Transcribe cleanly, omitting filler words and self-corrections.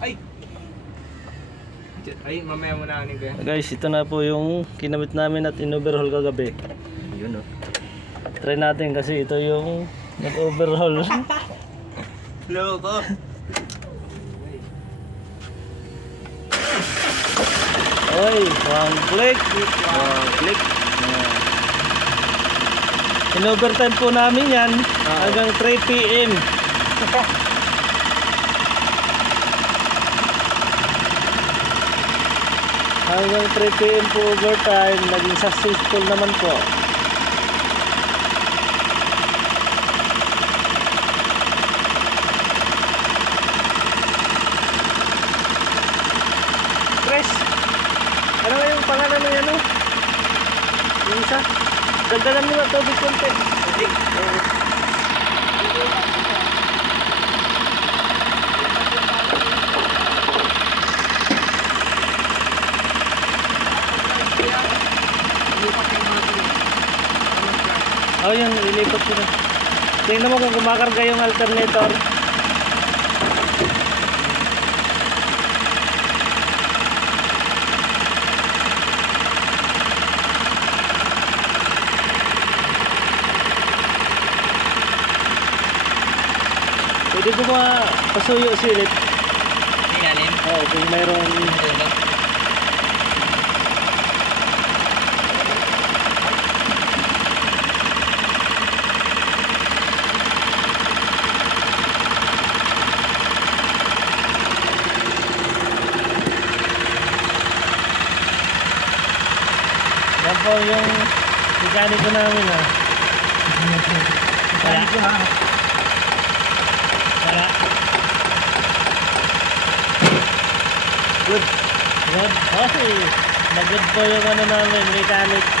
Ay! Ay, mamaya muna kanin ko yan. Guys, ito na po yung kinamit namin at in-overhaul kagabi. Yun o. Try natin kasi ito yung nag-overhaul. Loko! Oy, one click. Click. In-overtime po namin yan hanggang 3 PM. Hanggang 3 PM po overtime, naging successful naman po. Chris, ano nga yung pangalan ng ano? Yung isa? Dagdagan mo na tubig konti. Tubig? Oh, yun, ilipat ko na. Tingnan mo kung kumakarga yung alternator. Pwede ko pasuyo silit. Tingnan. Oo, kung mayroon. Yan po yung mekaniko namin ha. Mekaniko ha. Wala. Good. Good. Okay. Nag-good po yung ano namin, mechanic.